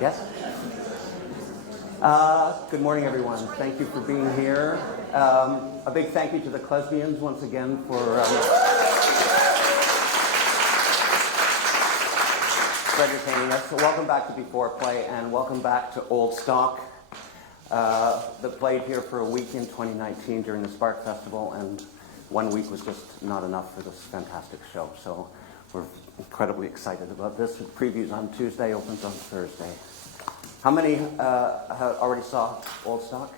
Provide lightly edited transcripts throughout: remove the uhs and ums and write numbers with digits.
Yes? Good morning, everyone. Thank you for being here. A big thank you to the Klesbians once again for entertaining us. So welcome back to B4Play and welcome back to Old Stock that played here for a week in 2019 during the Spark Festival, and 1 week was just not enough for this fantastic show. So we're incredibly excited about this. It previews on Tuesday, opens on Thursday. How many already saw Old Stock?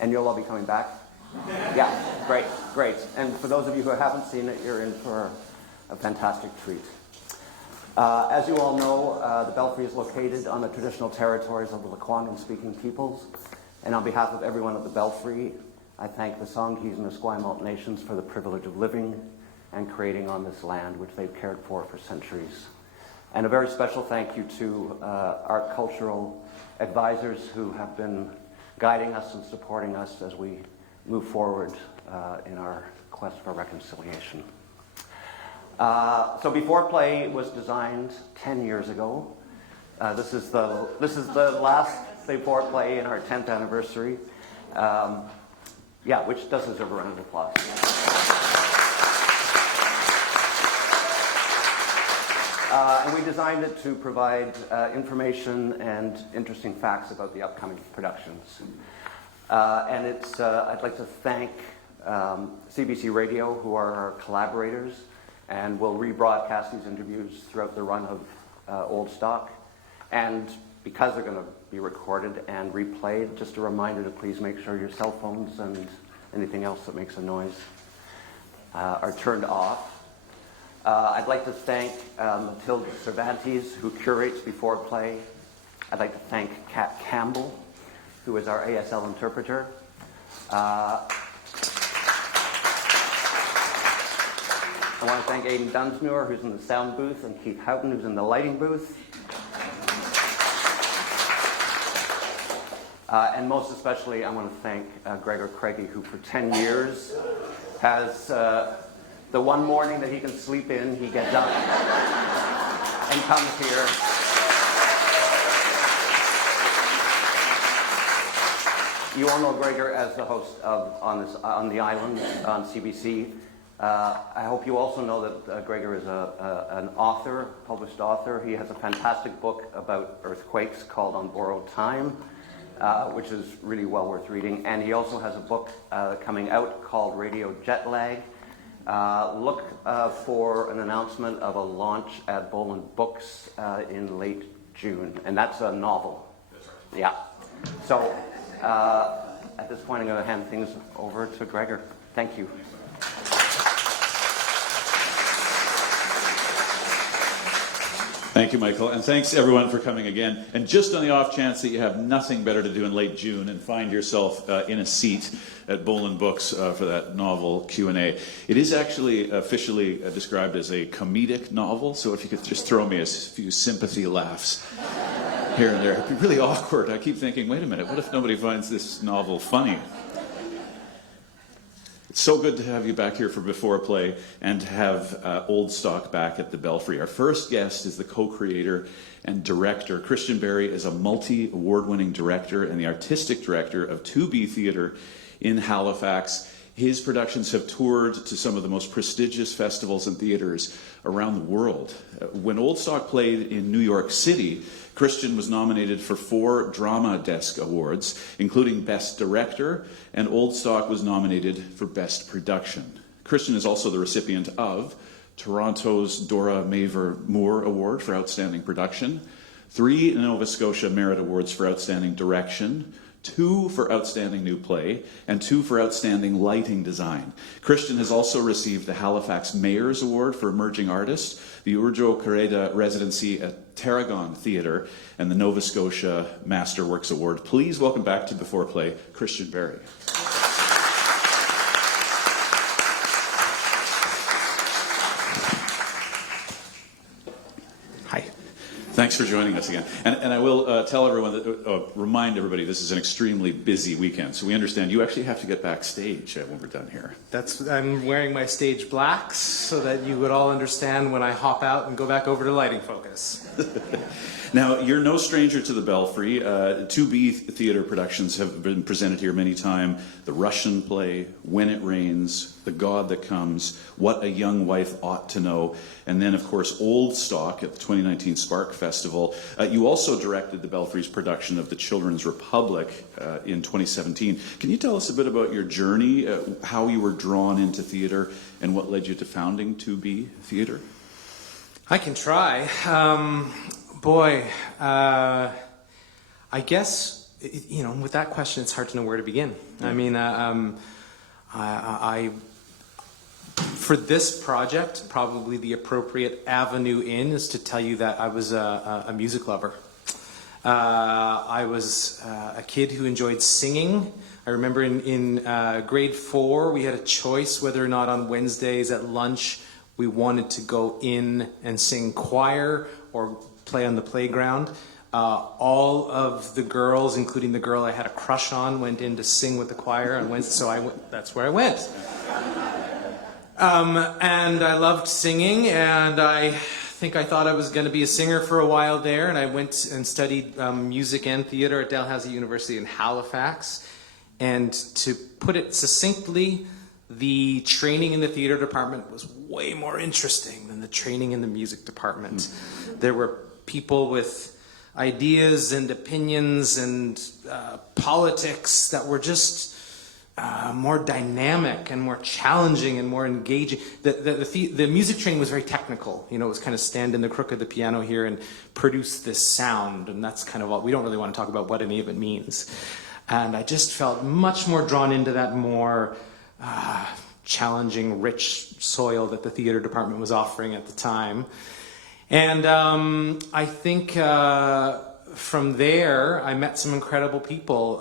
And you'll all be coming back? Yeah, great. And for those of you who haven't seen it, you're in for a fantastic treat. As you all know, the Belfry is located on the traditional territories of the Lekwungen-speaking peoples. And on behalf of everyone at the Belfry, I thank the Songhees and the Esquimalt nations for the privilege of living and creating on this land, which they've cared for centuries. And a very special thank you to our cultural advisors who have been guiding us and supporting us as we move forward in our quest for reconciliation. So B4Play was designed 10 years ago. This is the last B4Play in our 10th anniversary. Which does deserve a round of applause. And we designed it to provide information and interesting facts about the upcoming productions. I'd like to thank CBC Radio, who are our collaborators, and will rebroadcast these interviews throughout the run of Old Stock. And because they're going to be recorded and replayed, just a reminder to please make sure your cell phones and anything else that makes a noise are turned off. I'd like to thank Matilda Cervantes, who curates B4Play. I'd like to thank Kat Campbell, who is our ASL interpreter. I want to thank Aidan Dunsmuir, who's in the sound booth, and Keith Houghton, who's in the lighting booth. And most especially, I want to thank Gregor Craigie, who for 10 years has... the one morning that he can sleep in, he gets up and comes here. You all know Gregor as the host of On the Island on CBC. I hope you also know that Gregor is an author, published author. He has a fantastic book about earthquakes called On Borrowed Time, which is really well worth reading. And he also has a book coming out called Radio Jet Lag. Look for an announcement of a launch at Boland Books in late June, and that's a novel. That's right. Yeah. So at this point, I'm going to hand things over to Gregor. Thank you. Thank you, Michael, and thanks everyone for coming again. And just on the off chance that you have nothing better to do in late June and find yourself in a seat at Boland Books for that novel Q&A, it is actually officially described as a comedic novel, so if you could just throw me a few sympathy laughs here and there. It'd be really awkward. I keep thinking, wait a minute, what if nobody finds this novel funny? It's so good to have you back here for B4Play and to have Old Stock back at the Belfry. Our first guest is the co-creator and director. Christian Berry is a multi-award-winning director and the artistic director of 2B Theatre in Halifax. His productions have toured to some of the most prestigious festivals and theaters around the world. When Old Stock played in New York City, Christian was nominated for 4 Drama Desk Awards, including Best Director, and Old Stock was nominated for Best Production. Christian is also the recipient of Toronto's Dora Maver Moore Award for Outstanding Production, 3 Nova Scotia Merit Awards for Outstanding Direction, 2 for Outstanding New Play, and 2 for Outstanding Lighting Design. Christian has also received the Halifax Mayor's Award for Emerging Artist, the Urjo Carreda Residency at Tarragon Theatre, and the Nova Scotia Masterworks Award. Please welcome back to B4Play, Christian Berry. Thanks for joining us again. And I will tell everyone, remind everybody, this is an extremely busy weekend. So we understand you actually have to get backstage when we're done here. I'm wearing my stage blacks so that you would all understand when I hop out and go back over to lighting focus. Now, you're no stranger to the Belfry. 2B theater productions have been presented here many times. The Russian play, When It Rains, The God That Comes, What a Young Wife Ought to Know, and then, of course, Old Stock at the 2019 Spark Festival. You also directed the Belfry's production of The Children's Republic in 2017. Can you tell us a bit about your journey, how you were drawn into theater, and what led you to founding 2B Theater? I can try. I guess, with that question, it's hard to know where to begin. I mean, for this project, probably the appropriate avenue in is to tell you that I was a music lover. I was a kid who enjoyed singing. I remember in grade 4, we had a choice whether or not on Wednesdays at lunch we wanted to go in and sing choir or play on the playground. All of the girls, including the girl I had a crush on, went in to sing with the choir on Wednesday, so that's where I went. And I loved singing, and I think I thought I was going to be a singer for a while there, and I went and studied music and theater at Dalhousie University in Halifax. And to put it succinctly, the training in the theater department was way more interesting than the training in the music department. There were people with ideas and opinions and politics that were just more dynamic and more challenging and more engaging. The music training was very technical. It was kind of stand in the crook of the piano here and produce this sound, and that's kind of what we don't really want to talk about what any of it means. And I just felt much more drawn into that more challenging, rich soil that the theater department was offering at the time. And I think from there, I met some incredible people.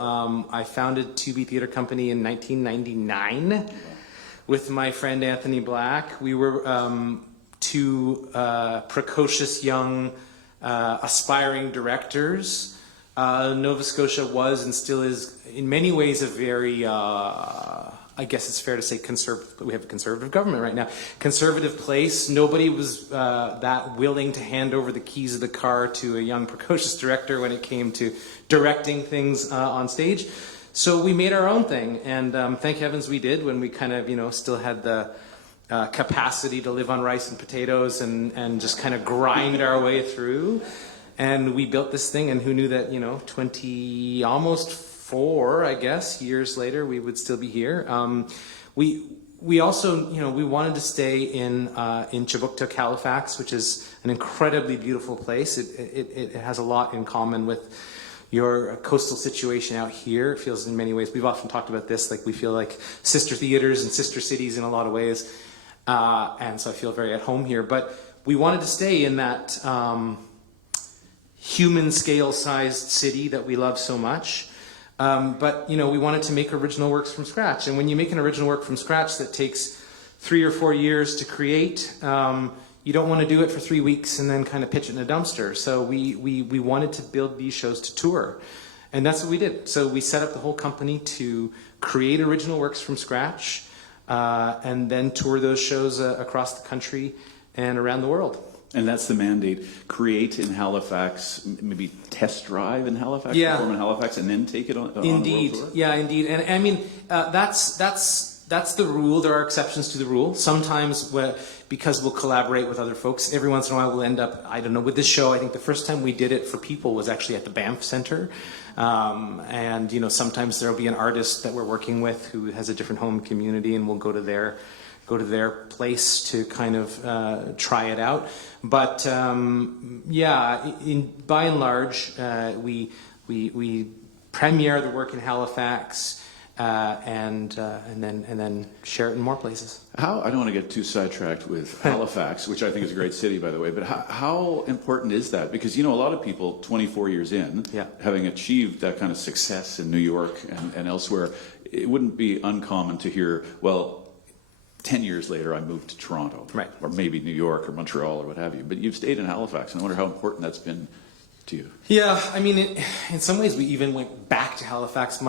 I founded 2B Theater Company in 1999 with my friend Anthony Black. We were two precocious young aspiring directors. Nova Scotia was and still is in many ways a very I guess it's fair to say we have a conservative government right now. Conservative place. Nobody was that willing to hand over the keys of the car to a young precocious director when it came to directing things on stage. So we made our own thing, and thank heavens we did when we kind of, still had the capacity to live on rice and potatoes and just kind of grind our way through. And we built this thing, and who knew that, almost 4, I guess, years later, we would still be here. We also, we wanted to stay in Chibuktuk, Halifax, which is an incredibly beautiful place. It has a lot in common with your coastal situation out here. It feels in many ways, we've often talked about this, like we feel like sister theaters and sister cities in a lot of ways. And so I feel very at home here. But we wanted to stay in that human scale-sized city that we love so much. But we wanted to make original works from scratch. And when you make an original work from scratch that takes 3 or 4 years to create, you don't want to do it for 3 weeks and then kind of pitch it in a dumpster. So we wanted to build these shows to tour. And that's what we did. So we set up the whole company to create original works from scratch and then tour those shows across the country and around the world. And that's the mandate. Create in Halifax, maybe test drive in Halifax, perform in Halifax, and then take it on Indeed. a world tour? Yeah, indeed. And I mean, that's the rule. There are exceptions to the rule. Sometimes, because we'll collaborate with other folks, every once in a while we'll end up, I don't know, with this show, I think the first time we did it for people was actually at the Banff Centre. And, sometimes there'll be an artist that we're working with who has a different home community, and we'll go to their place to kind of try it out. But by and large, we premiere the work in Halifax and then share it in more places. I don't want to get too sidetracked with Halifax, which I think is a great city, by the way, but how important is that? Because, a lot of people 24 years in, having achieved that kind of success in New York and elsewhere, it wouldn't be uncommon to hear, well, 10 years later, I moved to Toronto, Right. or maybe New York or Montreal or what have you. But you've stayed in Halifax, and I wonder how important that's been to you. Yeah, I mean, in some ways, we even went back to Halifax.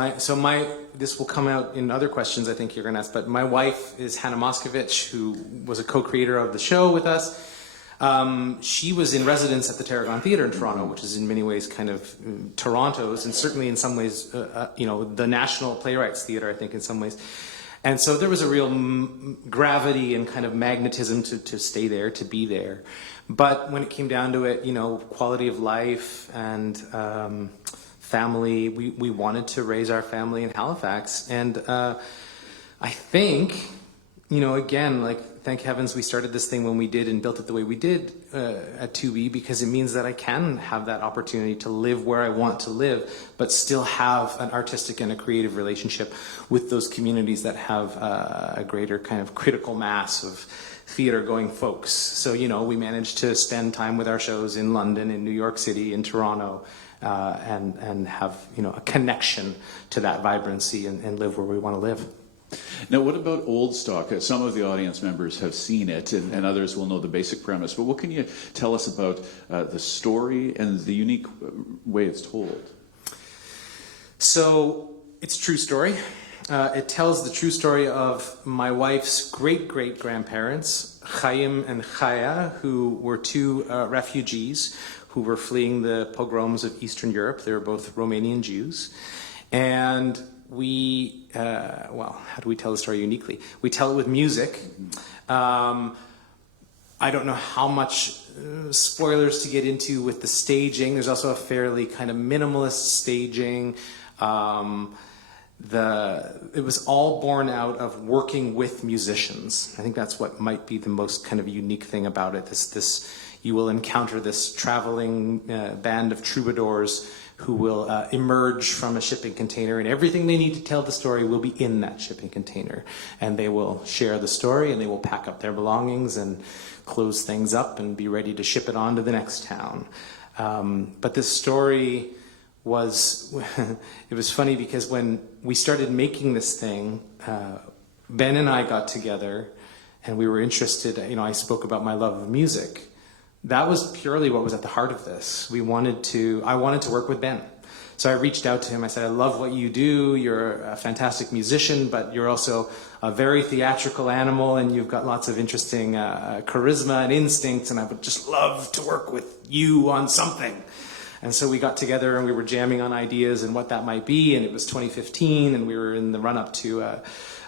This will come out in other questions I think you're going to ask, but my wife is Hannah Moscovich, who was a co-creator of the show with us. She was in residence at the Tarragon Theatre in Toronto, which is in many ways kind of Toronto's, and certainly in some ways, the National Playwrights Theatre, I think, in some ways. And so there was a real gravity and kind of magnetism to stay there, to be there. But when it came down to it, quality of life and family, we wanted to raise our family in Halifax. And I think, again, thank heavens we started this thing when we did and built it the way we did at 2B, because it means that I can have that opportunity to live where I want to live, but still have an artistic and a creative relationship with those communities that have a greater kind of critical mass of theater-going folks. So, we managed to spend time with our shows in London, in New York City, in Toronto, and have, a connection to that vibrancy and live where we want to live. Now, what about Old Stock? Some of the audience members have seen it, and others will know the basic premise. But what can you tell us about the story and the unique way it's told? So, it's a true story. It tells the true story of my wife's great-great-grandparents, Chaim and Chaya, who were two refugees who were fleeing the pogroms of Eastern Europe. They were both Romanian Jews. And we, how do we tell the story uniquely? We tell it with music. I don't know how much spoilers to get into with the staging. There's also a fairly kind of minimalist staging. It was all born out of working with musicians. I think that's what might be the most kind of unique thing about it. You will encounter this traveling band of troubadours who will emerge from a shipping container, and everything they need to tell the story will be in that shipping container. And they will share the story, and they will pack up their belongings and close things up and be ready to ship it on to the next town. But this story was, it was funny because when we started making this thing, Ben and I got together and we were interested, I spoke about my love of music. That was purely what was at the heart of this. I wanted to work with Ben. So I reached out to him. I said, I love what you do. You're a fantastic musician, but you're also a very theatrical animal, and you've got lots of interesting charisma and instincts, and I would just love to work with you on something. And so we got together and we were jamming on ideas and what that might be, and it was 2015, and we were in the run-up to a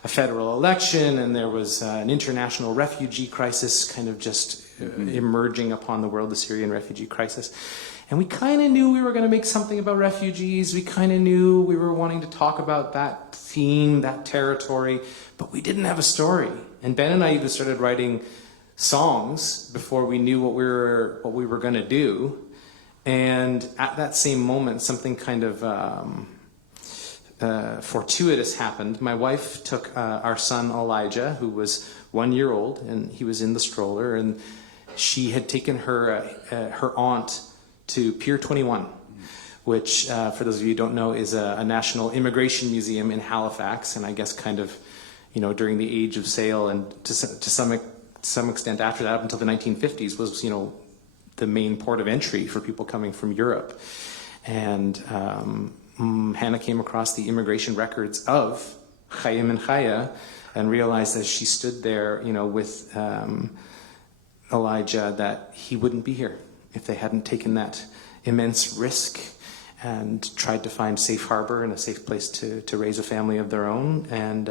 federal election, and there was an international refugee crisis kind of just emerging upon the world, the Syrian refugee crisis. And we kind of knew we were going to make something about refugees. We kind of knew we were wanting to talk about that theme, that territory, but we didn't have a story. And Ben and I even started writing songs before we knew what we were going to do. And at that same moment, something kind of fortuitous happened. My wife took our son Elijah, who was 1 year old, and he was in the stroller, and she had taken her aunt to Pier 21, which, for those of you who don't know, is a national immigration museum in Halifax, and I guess kind of, during the age of sail, and to some extent after that, up until the 1950s, was, the main port of entry for people coming from Europe. And Hannah came across the immigration records of Chaim and Chaya and realized as she stood there, with Elijah, that he wouldn't be here if they hadn't taken that immense risk and tried to find safe harbor and a safe place to raise a family of their own. And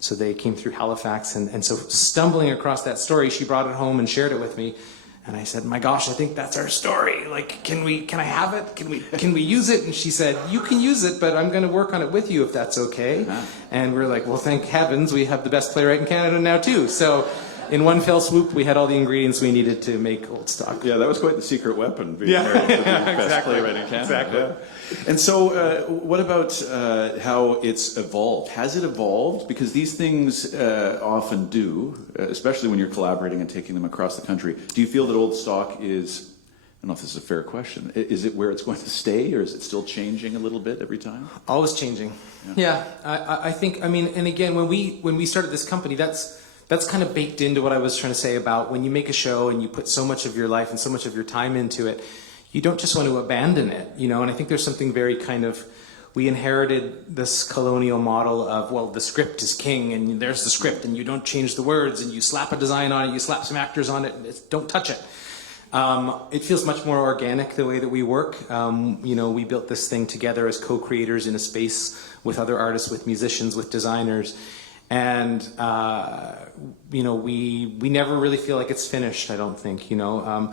so they came through Halifax. And so stumbling across that story, she brought it home and shared it with me. And I said, my gosh, I think that's our story. Can I have it? Can we use it? And she said, you can use it, but I'm going to work on it with you if that's okay. Uh-huh. And we're like, well, thank heavens, we have the best playwright in Canada now too. So in one fell swoop, we had all the ingredients we needed to make Old Stock. Yeah, that was quite the secret weapon. Being married to the best exactly. playwright in Canada. Exactly. Yeah. And so what about how it's evolved? Has it evolved? Because these things often do, especially when you're collaborating and taking them across the country. Do you feel that Old Stock is, I don't know if this is a fair question, is it where it's going to stay, or is it still changing a little bit every time? Always changing. Yeah, I think, and again, when we started this company, that's that's kind of baked into what I was trying to say about when you make a show and you put so much of your life and so much of your time into it, you don't just want to abandon it, you know. And I think there's something very kind of, we inherited this colonial model of, well, the script is king, and there's the script, and you don't change the words, and you slap a design on it, you slap some actors on it, and don't touch it. It feels much more organic the way that we work. You know, we built this thing together as co-creators in a space with other artists, with musicians, with designers. And, you know, we never really feel like it's finished, I don't think, you know.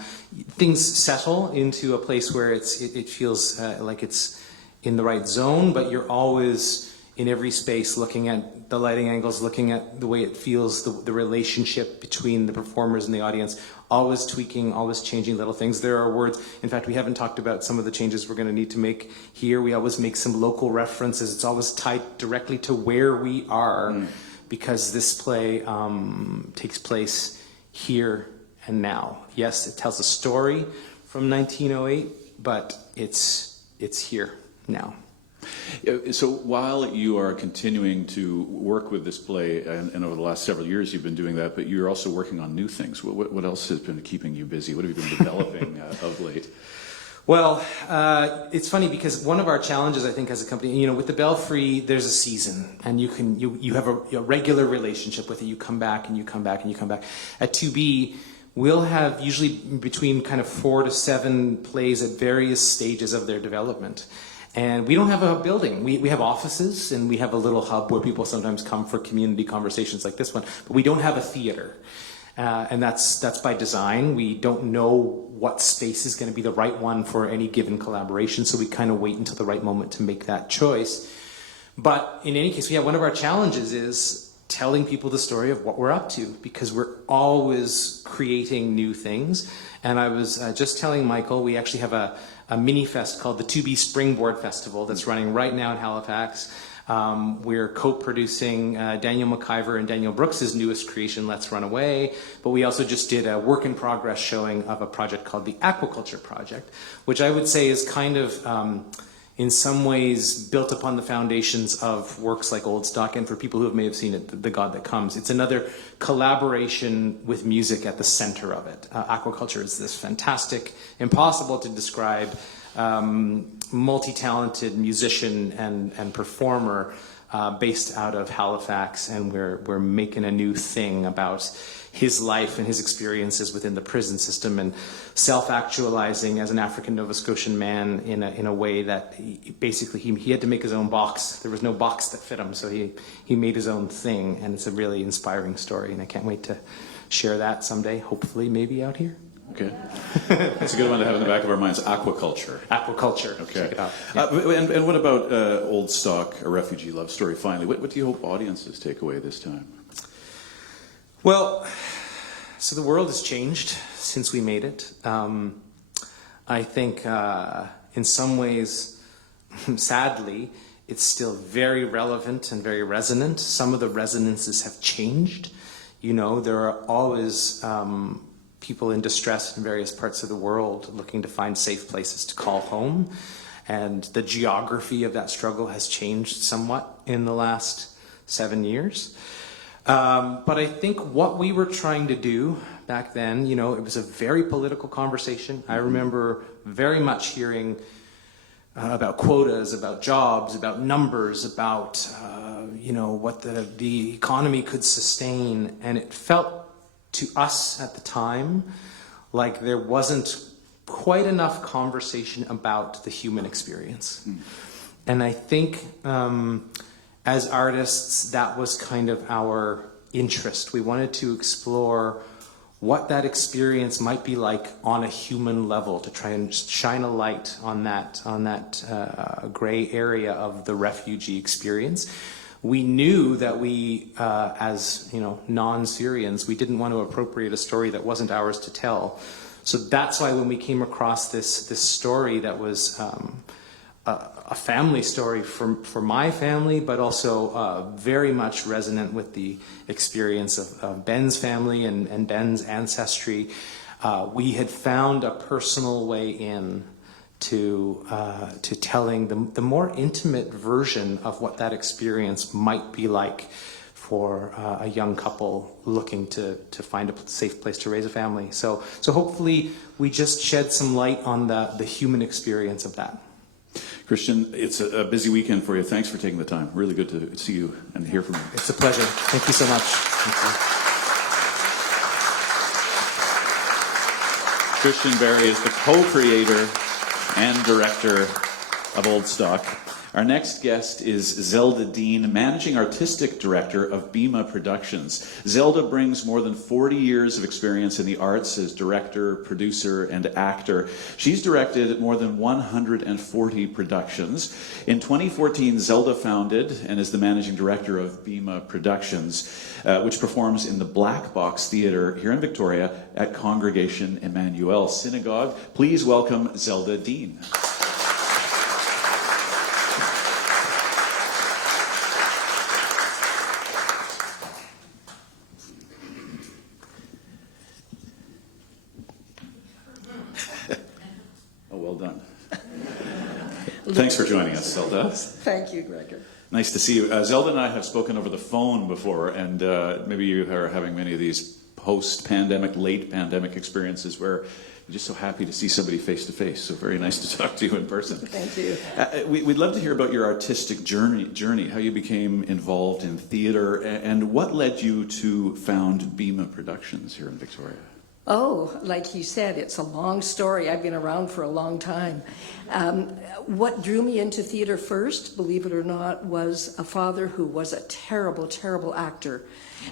Things settle into a place where it feels like it's in the right zone, but you're always in every space looking at the lighting angles, looking at the way it feels, the relationship between the performers and the audience, always tweaking, always changing little things. There are words, in fact, we haven't talked about some of the changes we're going to need to make here. We always make some local references. It's always tied directly to where we are, because this play takes place here and now. Yes, it tells a story from 1908, but it's here now. So while you are continuing to work with this play, and over the last several years you've been doing that, but you're also working on new things. What else has been keeping you busy? What have you been developing of late? Well, it's funny because one of our challenges, I think, as a company, you know, with the Belfry, there's a season, and you have a regular relationship with it. You come back and you come back and you come back. At 2B, we'll have usually between kind of 4 to 7 plays at various stages of their development. And we don't have a building. We have offices, and we have a little hub where people sometimes come for community conversations like this one, but we don't have a theater. And that's by design. We don't know what space is going to be the right one for any given collaboration, so we kind of wait until the right moment to make that choice. But in any case, one of our challenges is telling people the story of what we're up to, because we're always creating new things. And I was just telling Michael, we actually have a mini fest called the 2B Springboard Festival that's running right now in Halifax. We're co-producing Daniel McIver and Daniel Brooks' newest creation, Let's Run Away. But we also just did a work-in-progress showing of a project called the Aquaculture Project, which I would say is kind of, in some ways, built upon the foundations of works like Old Stock, and for people who may have seen it, The God That Comes. It's another collaboration with music at the center of it. Aquaculture is this fantastic, impossible to describe, multi-talented musician and performer based out of Halifax, and we're making a new thing about his life and his experiences within the prison system, and self-actualizing as an African Nova Scotian man in a way that he had to make his own box. There was no box that fit him, so he made his own thing, and it's a really inspiring story, and I can't wait to share that someday, hopefully maybe out here. Okay. That's a good one to have in the back of our minds, aquaculture. Aquaculture. Okay. Check it out. Yeah. And what about Old Stock, A Refugee Love Story, finally? What do you hope audiences take away this time? Well, so the world has changed since we made it. I think in some ways, sadly, it's still very relevant and very resonant. Some of the resonances have changed. You know, there are always people in distress in various parts of the world looking to find safe places to call home. And the geography of that struggle has changed somewhat in the last 7 years. But I think what we were trying to do back then, you know, it was a very political conversation. I remember very much hearing about quotas, about jobs, about numbers, about, you know, what the economy could sustain. And it felt to us at the time like there wasn't quite enough conversation about the human experience. And I think as artists, that was kind of our interest. We wanted to explore what that experience might be like on a human level, to try and shine a light on that gray area of the refugee experience. We knew that we, as you know, non-Syrians, we didn't want to appropriate a story that wasn't ours to tell. So that's why when we came across this story that was a family story for my family, but also very much resonant with the experience of Ben's family and Ben's ancestry, we had found a personal way in to telling the more intimate version of what that experience might be like for a young couple looking to find a safe place to raise a family. So hopefully we just shed some light on the human experience of that. Christian, it's a busy weekend for you. Thanks for taking the time. Really good to see you and hear from you. It's a pleasure. Thank you so much. Thank you. Christian Berry is the co-creator and director of Old Stock. Our next guest is Zelda Dean, Managing Artistic Director of Bema Productions. Zelda brings more than 40 years of experience in the arts as director, producer, and actor. She's directed more than 140 productions. In 2014, Zelda founded and is the Managing Director of Bema Productions, which performs in the Black Box Theatre here in Victoria at Congregation Emmanuel Synagogue. Please welcome Zelda Dean. Thanks for joining us, Zelda. Thank you, Gregor. Nice to see you. Zelda and I have spoken over the phone before, and maybe you are having many of these post-pandemic, late-pandemic experiences where you're just so happy to see somebody face-to-face. So very nice to talk to you in person. Thank you. We'd love to hear about your artistic journey, how you became involved in theatre, and what led you to found Bema Productions here in Victoria. Oh, like you said, it's a long story. I've been around for a long time. What drew me into theater first, believe it or not, was a father who was a terrible, terrible actor.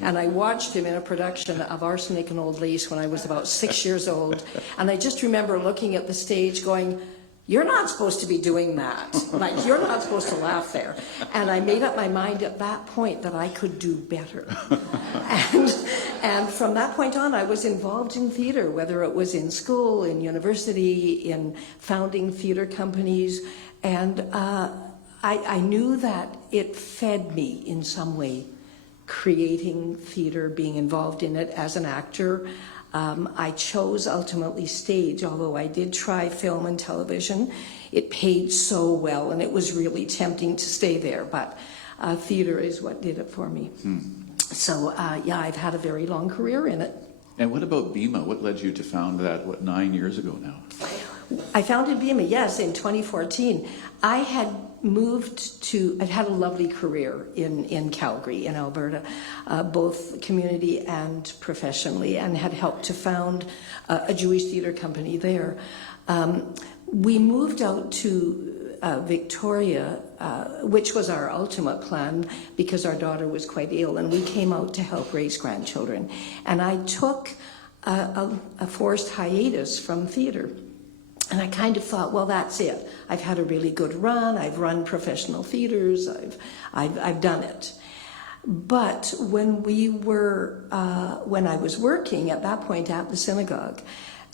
And I watched him in a production of Arsenic and Old Lace when I was about 6 years old. And I just remember looking at the stage going, "You're not supposed to be doing that. Like, you're not supposed to laugh there." And I made up my mind at that point that I could do better. And from that point on, I was involved in theater, whether it was in school, in university, in founding theater companies. And I knew that it fed me in some way, creating theater, being involved in it as an actor. I chose ultimately stage, although I did try film and television. It paid so well, and it was really tempting to stay there, but theater is what did it for me. So, yeah, I've had a very long career in it. And what about Bema? What led you to found that, 9 years ago now? I founded Bema, yes, in 2014. I had I'd had a lovely career in Calgary, in Alberta, both community and professionally, and had helped to found a Jewish theatre company there. We moved out to Victoria, which was our ultimate plan because our daughter was quite ill, and we came out to help raise grandchildren. And I took a forced hiatus from theatre. And I kind of thought, well, that's it. I've had a really good run. I've run professional theaters. I've done it. But when I was working at that point at the synagogue,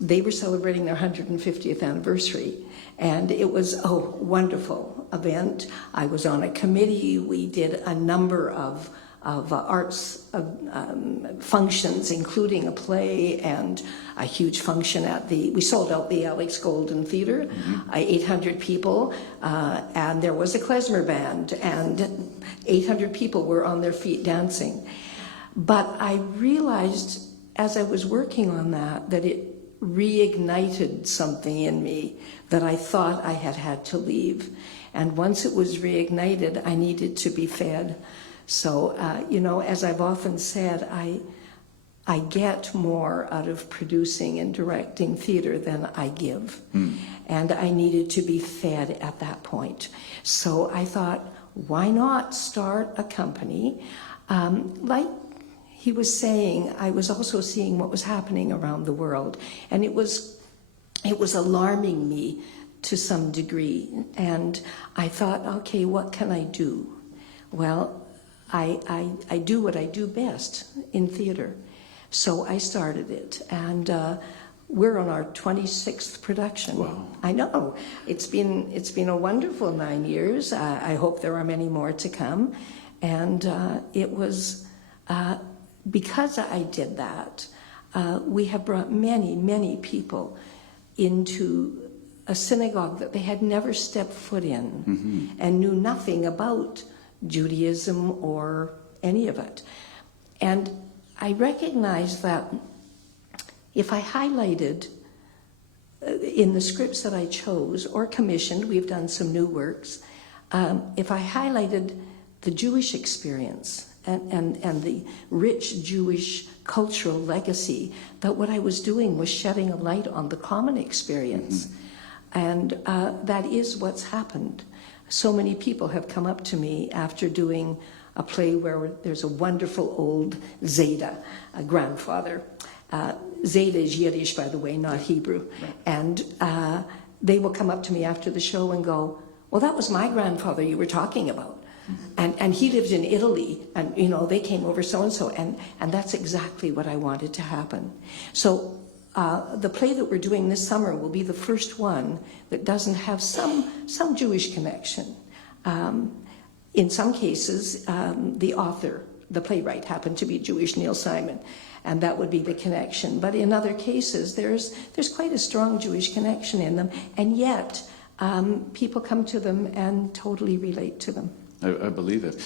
they were celebrating their 150th anniversary. And it was a wonderful event. I was on a committee. We did a number of arts functions, including a play and a huge function we sold out the Alex Golden Theatre, 800 people, and there was a klezmer band, and 800 people were on their feet dancing. But I realized as I was working on that it reignited something in me that I thought I had to leave. And once it was reignited, I needed to be fed. So, as I've often said, I get more out of producing and directing theater than I give. And I needed to be fed at that point. So I thought, why not start a company? Like he was saying, I was also seeing what was happening around the world. And it was alarming me to some degree. And I thought, okay, what can I do? Well, I do what I do best in theater. So I started it, and we're on our 26th production. Wow. I know. It's been a wonderful 9 years. I hope there are many more to come. And it was, because I did that, we have brought many, many people into a synagogue that they had never stepped foot in and knew nothing about Judaism or any of it. And I recognized that if I highlighted in the scripts that I chose or commissioned, we've done some new works, if I highlighted the Jewish experience and the rich Jewish cultural legacy, that what I was doing was shedding a light on the common experience. And that is what's happened. So many people have come up to me after doing a play where there's a wonderful old Zelda, a grandfather. Zelda is Yiddish, by the way, not Hebrew. Right. And they will come up to me after the show and go, well, that was my grandfather you were talking about. And he lived in Italy, and they came over so-and-so, and that's exactly what I wanted to happen. So the play that we're doing this summer will be the first one that doesn't have some Jewish connection. In some cases, the author, the playwright, happened to be Jewish, Neil Simon, and that would be the connection. But in other cases, there's quite a strong Jewish connection in them, and yet people come to them and totally relate to them. I believe it.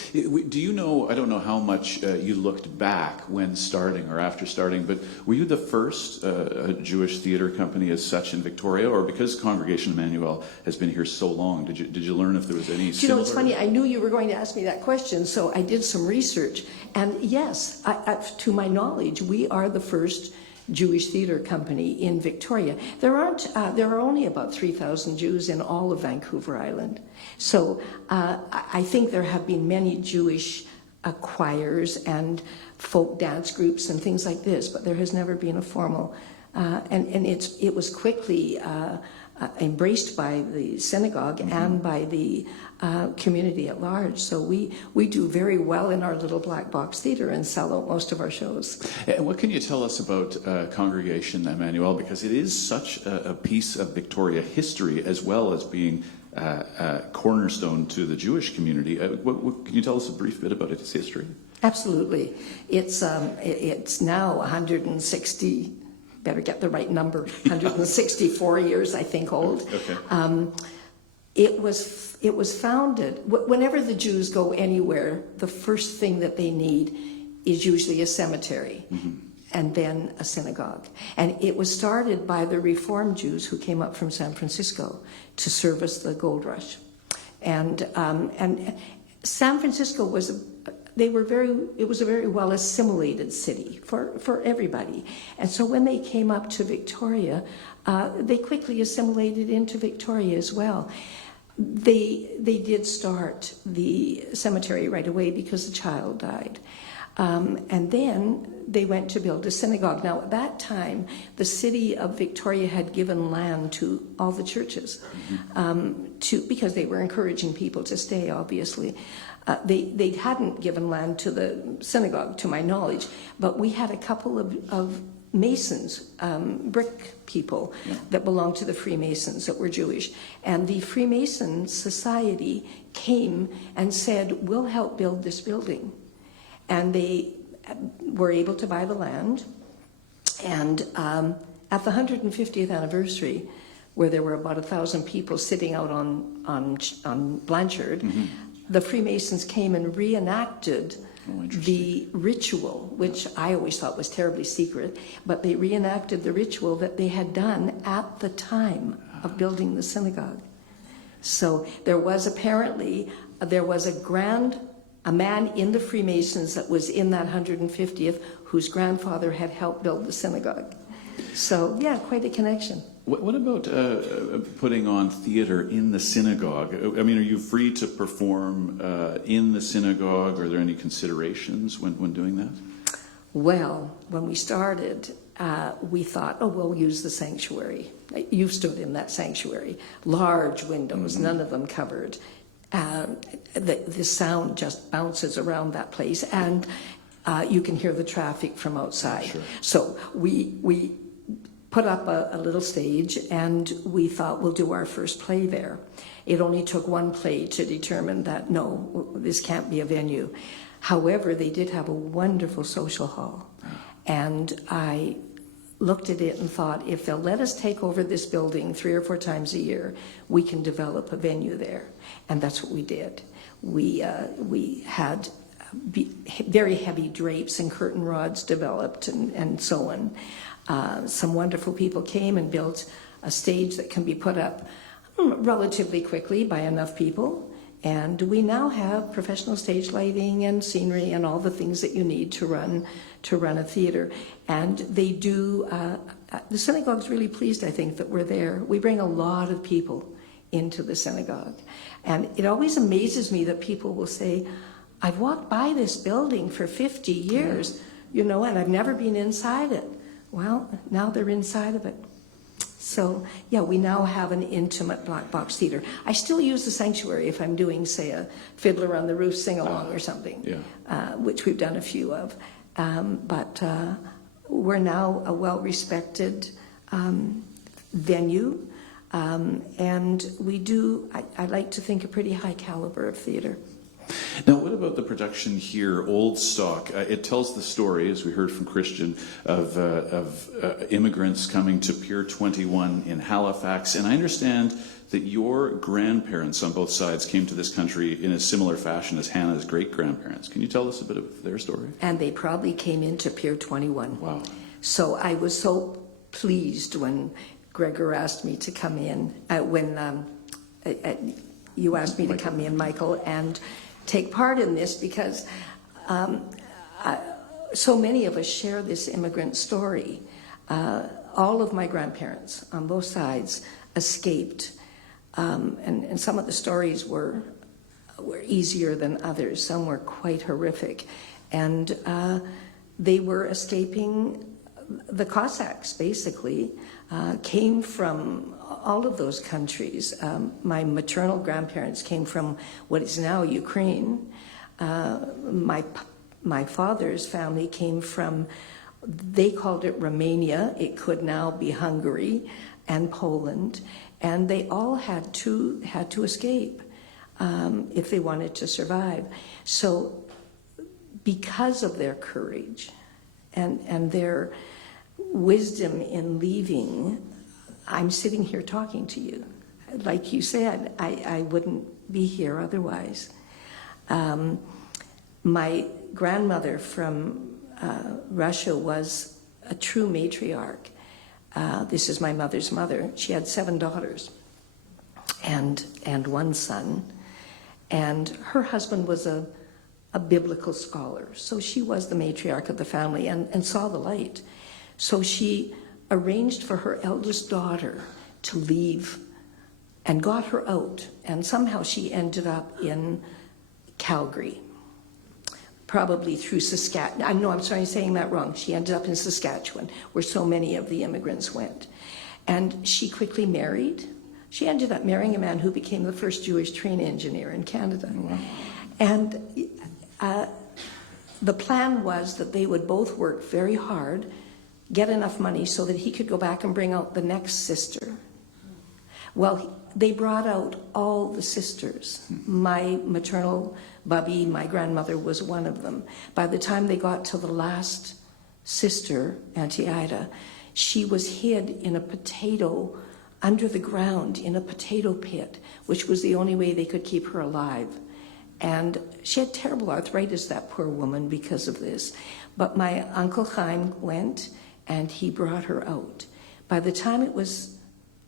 Do you know, I don't know how much you looked back when starting or after starting, but were you the first Jewish theater company as such in Victoria, or because Congregation Emmanuel has been here so long, did you learn if there was any similar? It's funny, I knew you were going to ask me that question, so I did some research. And yes, to my knowledge, we are the first Jewish theater company in Victoria. There are only about 3,000 Jews in all of Vancouver Island. So I think there have been many Jewish choirs and folk dance groups and things like this, but there has never been a formal, and it was quickly embraced by the synagogue and by the community at large. So we do very well in our little black box theater and sell out most of our shows. And what can you tell us about Congregation Emmanuel? Because it is such a piece of Victoria history, as well as being a cornerstone to the Jewish community. Can you tell us a brief bit about its history? Absolutely. It's now 160. Better get the right number. 164 years, I think, old. Okay. It was founded. Whenever the Jews go anywhere, the first thing that they need is usually a cemetery, and then a synagogue. And it was started by the Reformed Jews who came up from San Francisco to service the gold rush, and San Francisco was it was a very well assimilated city for everybody. And so when they came up to Victoria, they quickly assimilated into Victoria as well. They did start the cemetery right away because a child died. And then they went to build a synagogue. Now, at that time, the city of Victoria had given land to all the churches because they were encouraging people to stay, obviously. They hadn't given land to the synagogue, to my knowledge, but we had a couple of Masons, brick people that belonged to the Freemasons that were Jewish. And the Freemason Society came and said, we'll help build this building. And they were able to buy the land. And at the 150th anniversary, where there were about 1,000 people sitting out on Blanchard, the Freemasons came and reenacted the ritual, which I always thought was terribly secret, but they reenacted the ritual that they had done at the time of building the synagogue. So there was apparently, a man in the Freemasons that was in that 150th whose grandfather had helped build the synagogue. So yeah, quite a connection. What about putting on theater in the synagogue? I mean, are you free to perform in the synagogue? Are there any considerations when doing that? Well, when we started, we thought, we'll use the sanctuary. You stood in that sanctuary. Large windows, none of them covered. The sound just bounces around that place, and you can hear the traffic from outside. Sure. So we put up a little stage, and we thought we'll do our first play there. It only took one play to determine that, no, this can't be a venue. However, they did have a wonderful social hall. And I looked at it and thought, if they'll let us take over this building 3 or 4 times a year, we can develop a venue there. And that's what we did. We had very heavy drapes and curtain rods developed and so on. Some wonderful people came and built a stage that can be put up relatively quickly by enough people. And we now have professional stage lighting and scenery and all the things that you need to run a theater. And they do, the synagogue's really pleased, I think, that we're there. We bring a lot of people into the synagogue. And it always amazes me that people will say, I've walked by this building for 50 years, and I've never been inside it. Well, now they're inside of it. So, yeah, we now have an intimate black box theater. I still use the sanctuary if I'm doing, say, a Fiddler on the Roof sing-along or something, which we've done a few of. But we're now a well-respected venue, and we do, I like to think, a pretty high caliber of theater. Now, what about the production here, Old Stock? It tells the story, as we heard from Christian, of immigrants coming to Pier 21 in Halifax. And I understand that your grandparents on both sides came to this country in a similar fashion as Hannah's great-grandparents. Can you tell us a bit of their story? And they probably came into Pier 21. Wow. So I was so pleased when Gregor asked me to come in, you asked me to come in, Michael, and take part in this because so many of us share this immigrant story. All of my grandparents on both sides escaped, and some of the stories were easier than others. Some were quite horrific, and they were escaping the Cossacks, basically, came from all of those countries. My maternal grandparents came from what is now Ukraine. My father's family came from, they called it Romania. It could now be Hungary and Poland. And they all had to escape if they wanted to survive. So because of their courage and their wisdom in leaving, I'm sitting here talking to you. Like you said, I wouldn't be here otherwise. My grandmother from Russia was a true matriarch. This is my mother's mother. She had 7 daughters and 1 son. And her husband was a biblical scholar. So she was the matriarch of the family and saw the light. So she arranged for her eldest daughter to leave and got her out. And somehow she ended up in Calgary, probably through Saskatchewan. I'm sorry, I'm saying that wrong. She ended up in Saskatchewan, where so many of the immigrants went. And she quickly married. She ended up marrying a man who became the first Jewish train engineer in Canada. Wow. And the plan was that they would both work very hard, get enough money so that he could go back and bring out the next sister. Well, they brought out all the sisters. My maternal Bubby, my grandmother, was one of them. By the time they got to the last sister, Auntie Ida, she was hid in a potato, under the ground, in a potato pit, which was the only way they could keep her alive. And she had terrible arthritis, that poor woman, because of this. But my Uncle Chaim went, and he brought her out. By the time it was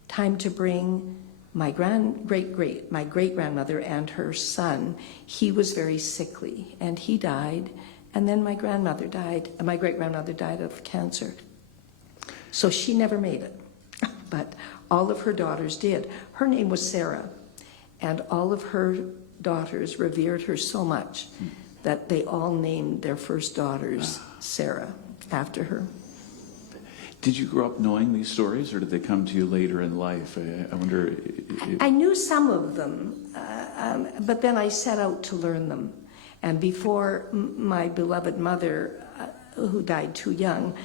time to bring my great-grandmother and her son, he was very sickly, and he died, and then my grandmother died, and my great-grandmother died of cancer. So she never made it, but all of her daughters did. Her name was Sarah, and all of her daughters revered her so much that they all named their first daughters Sarah after her. Did you grow up knowing these stories, or did they come to you later in life? I wonder. I knew some of them, but then I set out to learn them. And before my beloved mother, who died too young,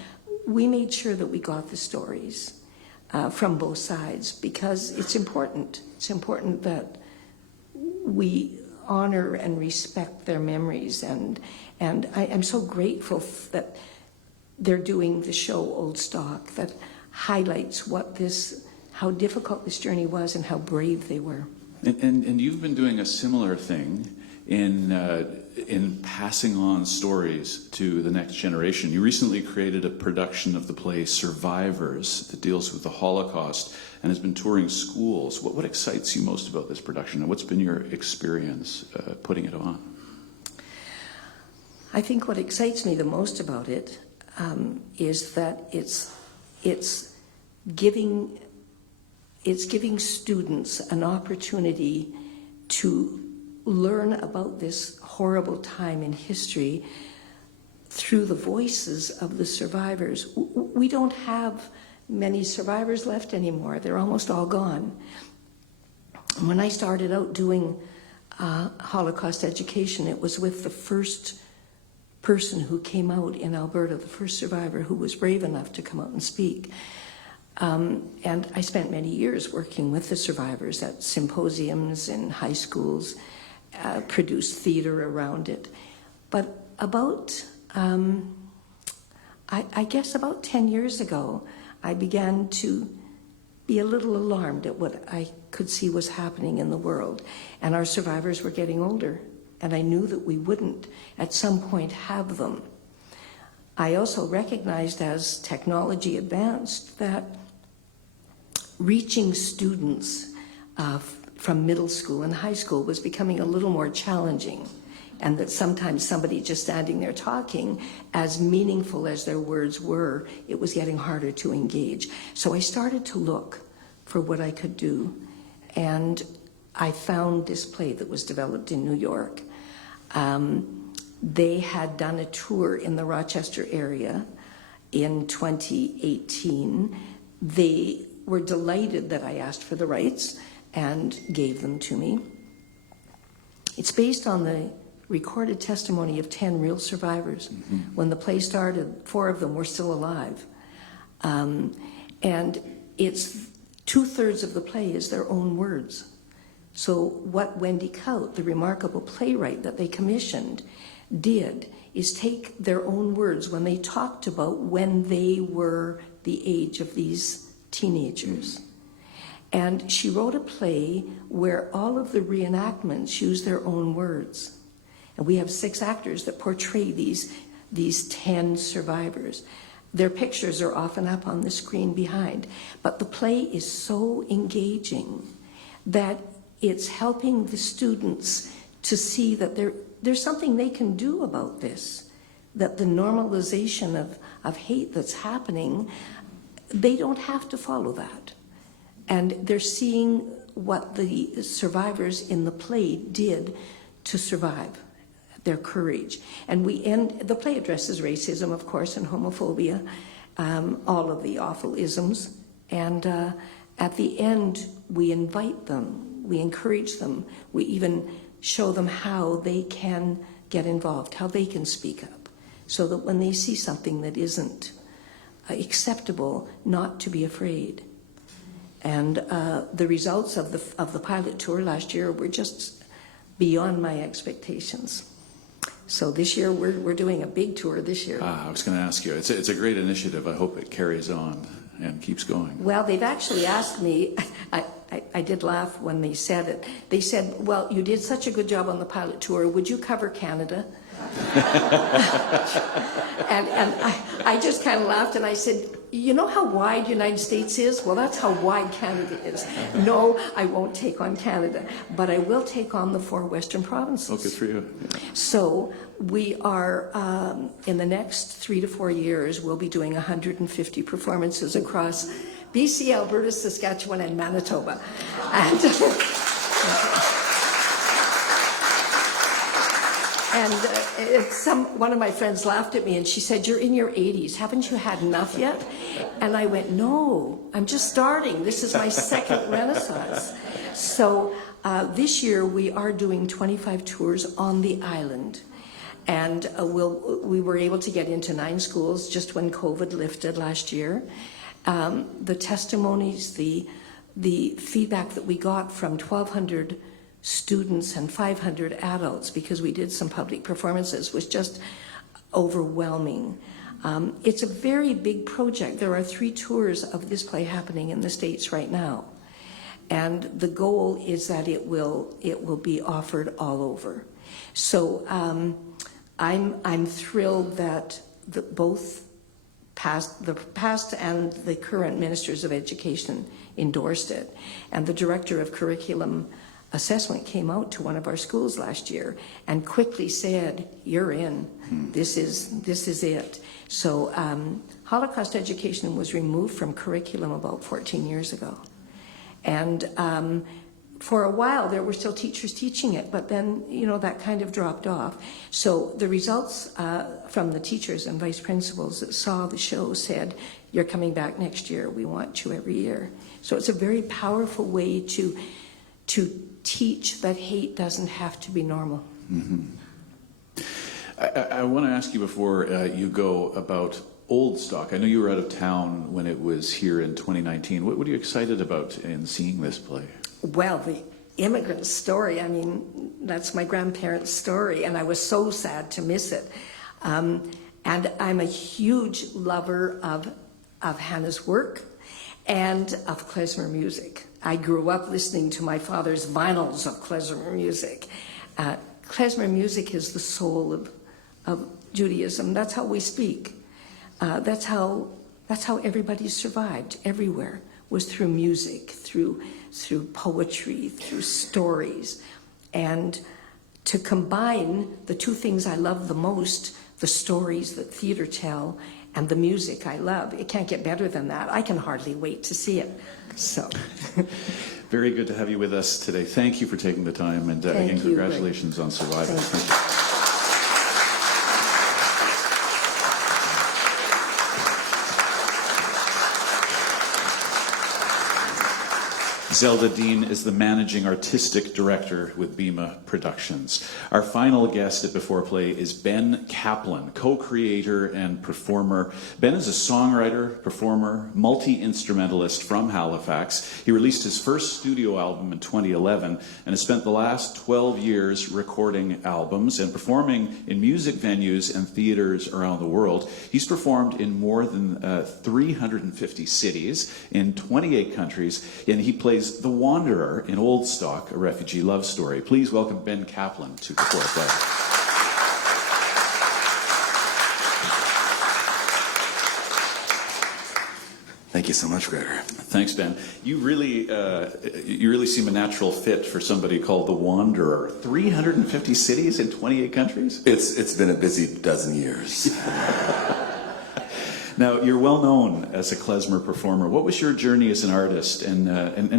we made sure that we got the stories from both sides, because it's important. It's important that we honor and respect their memories. And I'm so grateful that they're doing the show Old Stock that highlights how difficult this journey was and how brave they were. And you've been doing a similar thing in in passing on stories to the next generation. You recently created a production of the play Survivors that deals with the Holocaust and has been touring schools. What excites you most about this production, and what's been your experience putting it on? I think what excites me the most about it is that it's giving students an opportunity to learn about this horrible time in history through the voices of the survivors. We don't have many survivors left anymore. They're almost all gone. When I started out doing Holocaust education, it was with the first person who came out in Alberta, the first survivor who was brave enough to come out and speak. And I spent many years working with the survivors at symposiums in high schools, produced theater around it. But about, I guess about 10 years ago, I began to be a little alarmed at what I could see was happening in the world. And our survivors were getting older, and I knew that we wouldn't at some point have them. I also recognized as technology advanced that reaching students from middle school and high school was becoming a little more challenging, and that sometimes somebody just standing there talking, as meaningful as their words were, it was getting harder to engage. So I started to look for what I could do, and I found this play that was developed in New York. They had done a tour in the Rochester area in 2018. They were delighted that I asked for the rights and gave them to me. It's based on the recorded testimony of 10 real survivors. Mm-hmm. When the play started, 4 of them were still alive. And it's 2/3 of the play is their own words. So what Wendy Kaut, the remarkable playwright that they commissioned, did is take their own words when they talked about when they were the age of these teenagers. And she wrote a play where all of the reenactments use their own words. And we have 6 actors that portray these 10 survivors. Their pictures are often up on the screen behind. But the play is so engaging that it's helping the students to see that there's something they can do about this, that the normalization of hate that's happening, they don't have to follow that. And they're seeing what the survivors in the play did to survive, their courage. And the play addresses racism, of course, and homophobia, all of the awful isms. And at the end, we invite them, we encourage them, we even show them how they can get involved, how they can speak up, so that when they see something that isn't acceptable, not to be afraid. And the results of the pilot tour last year were just beyond my expectations. So this year we're doing a big tour this year. I was going to ask you. It's a great initiative. I hope it carries on and keeps going. Well, they've actually asked me. I did laugh when they said it. They said, "Well, you did such a good job on the pilot tour. Would you cover Canada?" and I just kind of laughed and I said, "You know how wide United States is? Well, that's how wide Canada is. No, I won't take on Canada, but I will take on the 4 Western provinces." Oh, good for you. Yeah. So we are, in the next 3 to 4 years, we'll be doing 150 performances across BC, Alberta, Saskatchewan, and Manitoba. And one of my friends laughed at me and she said, "You're in your 80s. Haven't you had enough yet?" And I went, "No, I'm just starting. This is my second Renaissance." So this year we are doing 25 tours on the island. And we were able to get into 9 schools just when COVID lifted last year. The testimonies, the feedback that we got from 1,200 students and 500 adults, because we did some public performances, was just overwhelming. It's a very big project. There are 3 tours of this play happening in the States right now. And the goal is that it will be offered all over. So I'm thrilled that both the past and the current ministers of education endorsed it. And the director of curriculum assessment came out to one of our schools last year and quickly said, "You're in. This is it." So Holocaust education was removed from curriculum about 14 years ago. And for a while there were still teachers teaching it, but then, that kind of dropped off. So the results from the teachers and vice principals that saw the show said, "You're coming back next year. We want you every year." So it's a very powerful way to teach that hate doesn't have to be normal. I want to ask you before you go about Old Stock. I know you were out of town when it was here in 2019. What are you excited about in seeing this play? Well, the immigrant story, that's my grandparents' story, and I was so sad to miss it. And I'm a huge lover of Hannah's work and of klezmer music. I grew up listening to my father's vinyls of klezmer music. Klezmer music is the soul of Judaism. That's how we speak. That's how everybody survived everywhere, was through music, through poetry, through stories. And to combine the two things I love the most, the stories that theater tell and the music I love, it can't get better than that. I can hardly wait to see it. So. Very good to have you with us today. Thank you for taking the time, and again, congratulations on surviving. Thank you. Zelda Dean is the Managing Artistic Director with Bema Productions. Our final guest at B4Play is Ben Caplan, co-creator and performer. Ben is a songwriter, performer, multi-instrumentalist from Halifax. He released his first studio album in 2011 and has spent the last 12 years recording albums and performing in music venues and theaters around the world. He's performed in more than 350 cities in 28 countries, and he plays the Wanderer in Old Stock, a refugee love story. Please welcome Ben Caplan to B4Play. Thank you so much, Gregor. Thanks, Ben. You really seem a natural fit for somebody called the Wanderer. 350 cities in 28 countries? It's been a busy dozen years. Now, you're well known as a klezmer performer. What was your journey as an artist, and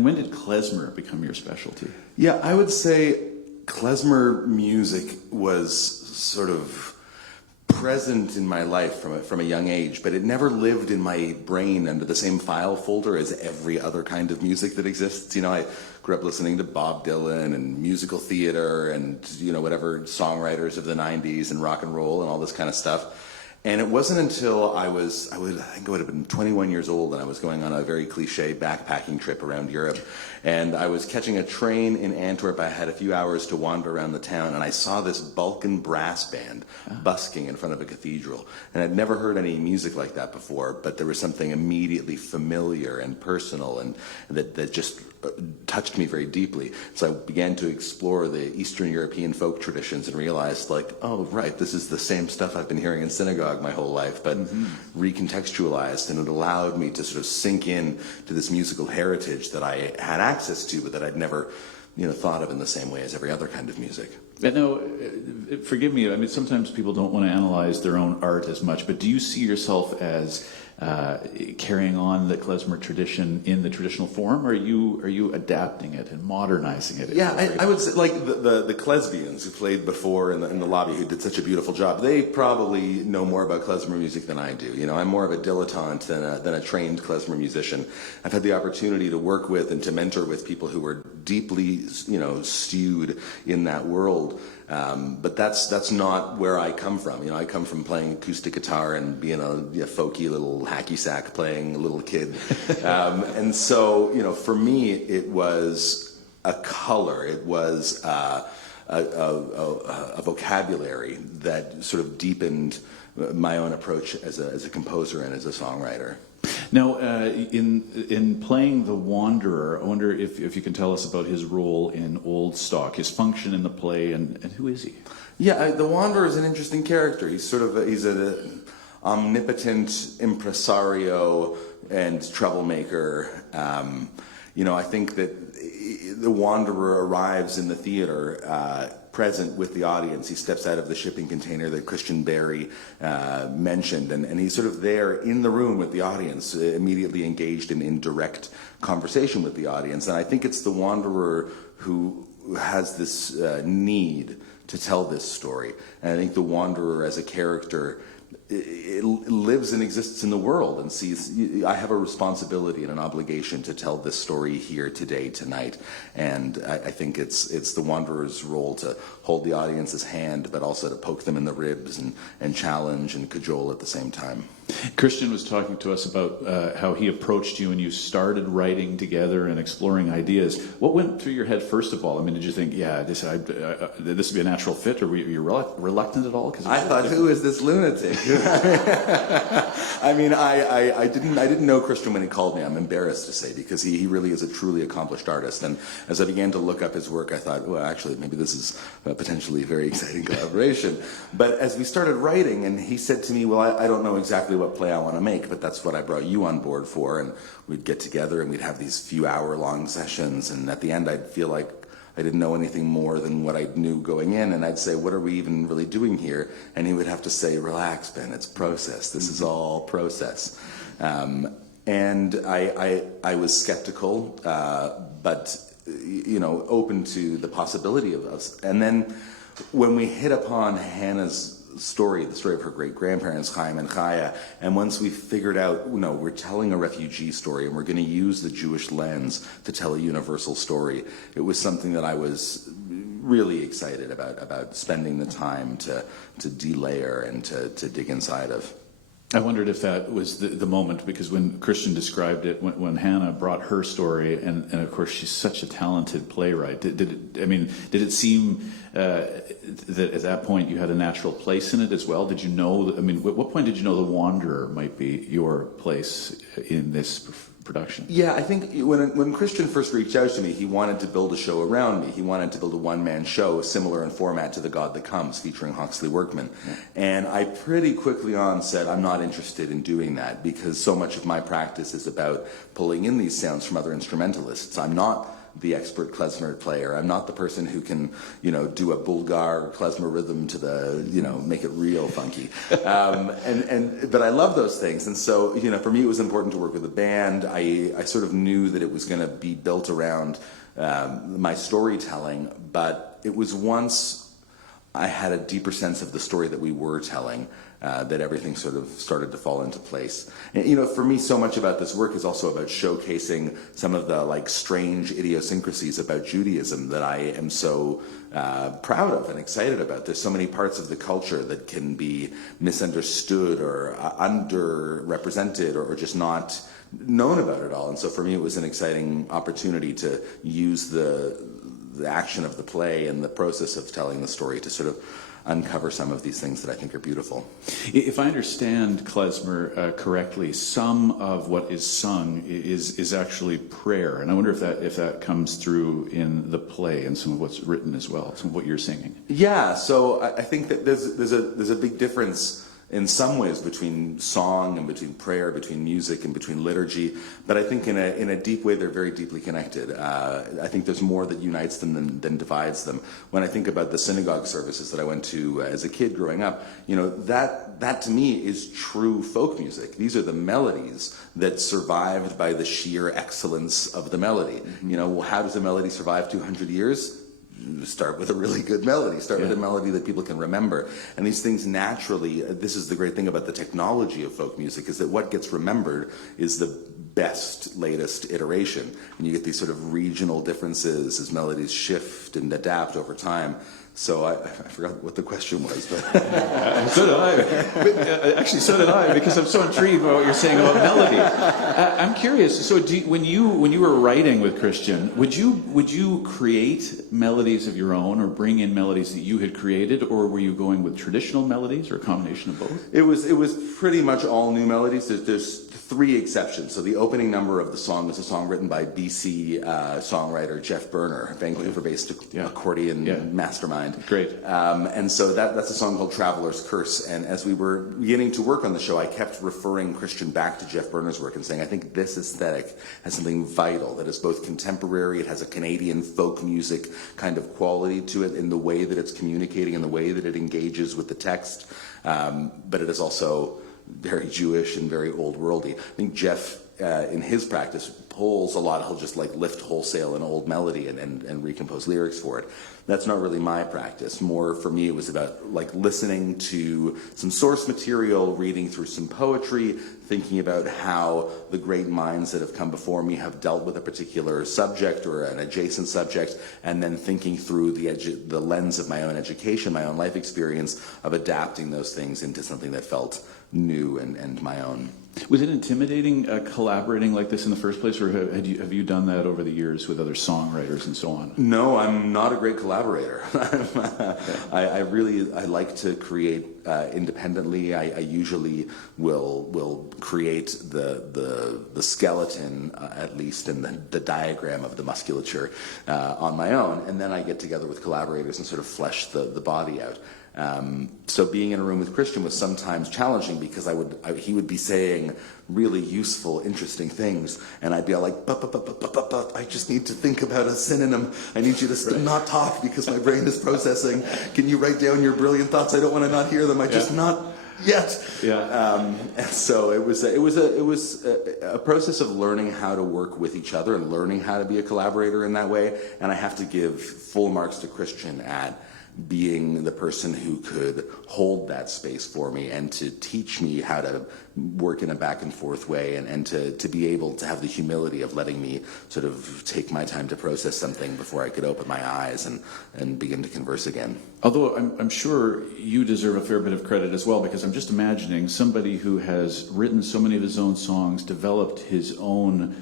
when did klezmer become your specialty? Yeah, I would say klezmer music was sort of present in my life from a young age, but it never lived in my brain under the same file folder as every other kind of music that exists. I grew up listening to Bob Dylan and musical theater and, whatever songwriters of the 90s and rock and roll and all this kind of stuff. And it wasn't until I think I would have been 21 years old, and I was going on a very cliche backpacking trip around Europe. And I was catching a train in Antwerp. I had a few hours to wander around the town, and I saw this Balkan brass band busking in front of a cathedral. And I'd never heard any music like that before, but there was something immediately familiar and personal, and that just touched me very deeply. So I began to explore the Eastern European folk traditions and realized, oh, right, this is the same stuff I've been hearing in synagogue my whole life, but recontextualized, and it allowed me to sort of sink in to this musical heritage that I had access to, but that I'd never, thought of in the same way as every other kind of music. No, forgive me, sometimes people don't want to analyze their own art as much, but do you see yourself as carrying on the klezmer tradition in the traditional form, or are you adapting it and modernizing it? Yeah, I would say, the Klesbians who played before in the lobby, who did such a beautiful job, they probably know more about klezmer music than I do. I'm more of a dilettante than a trained klezmer musician. I've had the opportunity to work with and to mentor with people who were deeply, stewed in that world. But that's not where I come from. I come from playing acoustic guitar and being a folky little hacky sack playing little kid. And so, for me, it was a color. It was a vocabulary that sort of deepened my own approach as a composer and as a songwriter. Now, in playing the Wanderer, I wonder if you can tell us about his role in Old Stock, his function in the play, and who is he? Yeah, the Wanderer is an interesting character. He's sort of he's an omnipotent impresario and troublemaker. I think that the Wanderer arrives in the theater present with the audience. He steps out of the shipping container that Christian Barry mentioned, and he's sort of there in the room with the audience, immediately engaged in direct conversation with the audience. And I think it's the Wanderer who has this need to tell this story. And I think the Wanderer as a character it lives and exists in the world and sees, I have a responsibility and an obligation to tell this story here today, tonight. And I think it's the Wanderer's role to hold the audience's hand, but also to poke them in the ribs and challenge and cajole at the same time. Christian was talking to us about how he approached you and you started writing together and exploring ideas. What went through your head first of all? I mean, did you think, this would be a natural fit, or were you reluctant at all? 'Cause I thought, who is this lunatic? I mean, I didn't know Christian when he called me. I'm embarrassed to say, because he really is a truly accomplished artist. And as I began to look up his work, I thought, well, actually, maybe this is potentially a very exciting collaboration. But as we started writing, and he said to me, well, I don't know exactly what play I want to make, but that's what I brought you on board for. And we'd get together and we'd have these few hour-long sessions. And at the end, I'd feel like I didn't know anything more than what I knew going in, and I'd say, what are we even really doing here? And he would have to say, relax, Ben, it's process. This is all process. And I was skeptical, but open to the possibility of us. And then when we hit upon Hannah's story, the story of her great-grandparents, Chaim and Chaya, and once we figured out, we're telling a refugee story and we're going to use the Jewish lens to tell a universal story, it was something that I was really excited about spending the time to delayer and to dig inside of. I wondered if that was the moment, because when Christian described it, when Hannah brought her story, and of course she's such a talented playwright, did it seem that at that point you had a natural place in it as well? Did you know, at what point did you know The Wanderer might be your place in this production? Yeah, I think when Christian first reached out to me, he wanted to build a show around me. He wanted to build a one-man show similar in format to The God That Comes, featuring Hawksley Workman. Yeah. And I pretty quickly on said, I'm not interested in doing that, because so much of my practice is about pulling in these sounds from other instrumentalists. I'm not the expert klezmer player. I'm not the person who can, do a Bulgar klezmer rhythm to the, make it real funky. But I love those things. And so, for me, it was important to work with a band. I sort of knew that it was going to be built around my storytelling, but it was once I had a deeper sense of the story that we were telling that everything sort of started to fall into place. And, for me, so much about this work is also about showcasing some of the strange idiosyncrasies about Judaism that I am so proud of and excited about. There's so many parts of the culture that can be misunderstood or underrepresented or just not known about at all. And so for me, it was an exciting opportunity to use the action of the play and the process of telling the story to sort of uncover some of these things that I think are beautiful. If I understand klezmer correctly, some of what is sung is actually prayer, and I wonder if that comes through in the play and some of what's written as well, some of what you're singing. Yeah, so I think that there's a big difference in some ways between song and between prayer, between music and between liturgy, but I think in a deep way they're very deeply connected. I think there's more that unites them than divides them. When I think about the synagogue services that I went to as a kid growing up, that to me is true folk music. These are the melodies that survived by the sheer excellence of the melody. Mm-hmm. How does a melody survive 200 years? Start with a really good melody. Start with a melody that people can remember. And these things naturally, this is the great thing about the technology of folk music, is that what gets remembered is the best, latest iteration. And you get these sort of regional differences as melodies shift and adapt over time. So I forgot what the question was, but So did I. Actually, so did I, because I'm so intrigued by what you're saying about melody. I'm curious. So, when you were writing with Christian, would you create melodies of your own, or bring in melodies that you had created, or were you going with traditional melodies, or a combination of both? it was pretty much all new melodies. There's three exceptions. So the opening number of the song is a song written by BC songwriter Jeff Berner, Vancouver-based accordion mastermind. Great. And so that's a song called Traveler's Curse. And as we were beginning to work on the show, I kept referring Christian back to Jeff Berner's work and saying, I think this aesthetic has something vital that is both contemporary, it has a Canadian folk music kind of quality to it in the way that it's communicating, in the way that it engages with the text, but it is also very Jewish and very old worldy. I think Jeff, in his practice, pulls a lot. He'll just like lift wholesale an old melody and recompose lyrics for it. That's not really my practice. More for me, it was about like listening to some source material, reading through some poetry, thinking about how the great minds that have come before me have dealt with a particular subject or an adjacent subject, and then thinking through the lens of my own education, my own life experience, of adapting those things into something that felt new and my own. Was it intimidating collaborating like this in the first place, or have you done that over the years with other songwriters and so on? No, I'm not a great collaborator. I like to create independently. I usually will create the skeleton, at least, and the diagram of the musculature on my own, and then I get together with collaborators and sort of flesh the body out. So being in a room with Christian was sometimes challenging because he would be saying really useful, interesting things, and I'd be all like, but I just need to think about a synonym. I need you to not talk because my brain is processing. Can you write down your brilliant thoughts? I don't want to not hear them. I just not yet. Yeah. And so it was a process of learning how to work with each other and learning how to be a collaborator in that way. And I have to give full marks to Christian at being the person who could hold that space for me and to teach me how to work in a back and forth way, and to be able to have the humility of letting me sort of take my time to process something before I could open my eyes and begin to converse again. Although I'm sure you deserve a fair bit of credit as well, because I'm just imagining somebody who has written so many of his own songs, developed his own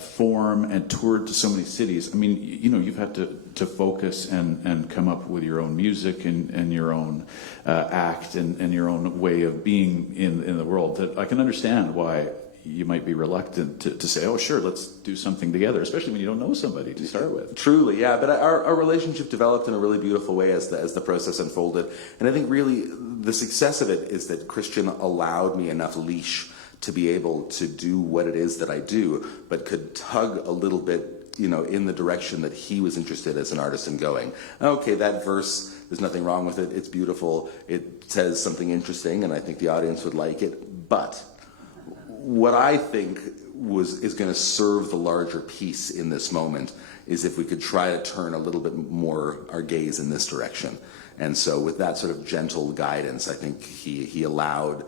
form, and toured to so many cities. I mean, you've had to focus and come up with your own music and your own act and your own way of being in the world. That I can understand why you might be reluctant to say, oh, sure, let's do something together, especially when you don't know somebody to start with. Truly, yeah. But our relationship developed in a really beautiful way as the process unfolded. And I think really the success of it is that Christian allowed me enough leash to be able to do what it is that I do, but could tug a little bit, in the direction that he was interested as an artist in going. Okay, that verse, there's nothing wrong with it. It's beautiful. It says something interesting, and I think the audience would like it. But what I think is going to serve the larger piece in this moment is if we could try to turn a little bit more our gaze in this direction. And so with that sort of gentle guidance, I think he allowed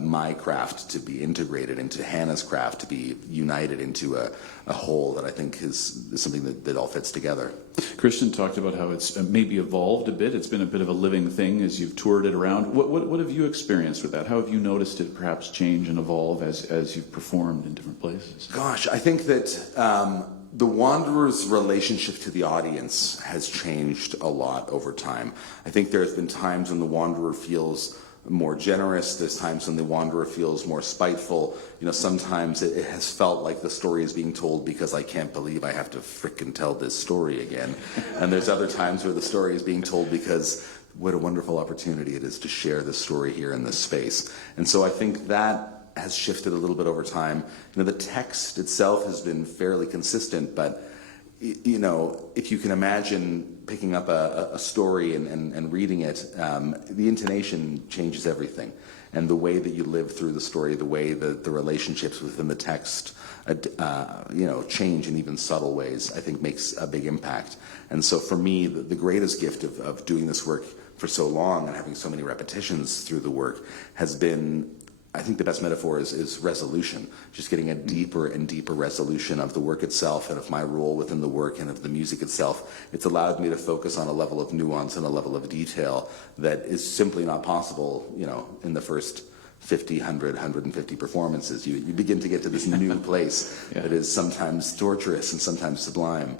my craft to be integrated into Hannah's craft, to be united into a whole that I think is something that all fits together. Christian talked about how it's maybe evolved a bit. It's been a bit of a living thing as you've toured it around. What have you experienced with that? How have you noticed it perhaps change and evolve as you've performed in different places? Gosh, I think that the Wanderer's relationship to the audience has changed a lot over time. I think there's been times when the Wanderer feels more generous. There's times when the Wanderer feels more spiteful. Sometimes it has felt like the story is being told because I can't believe I have to frickin' tell this story again. And there's other times where the story is being told because what a wonderful opportunity it is to share this story here in this space. And so I think that has shifted a little bit over time. The text itself has been fairly consistent, but if you can imagine picking up a story and reading it, the intonation changes everything. And the way that you live through the story, the way that the relationships within the text, change in even subtle ways, I think makes a big impact. And so for me, the greatest gift of doing this work for so long and having so many repetitions through the work has been I think the best metaphor is resolution, just getting a deeper and deeper resolution of the work itself and of my role within the work and of the music itself. It's allowed me to focus on a level of nuance and a level of detail that is simply not possible, in the first 50, 100, 150 performances. You begin to get to this new place that is sometimes torturous and sometimes sublime,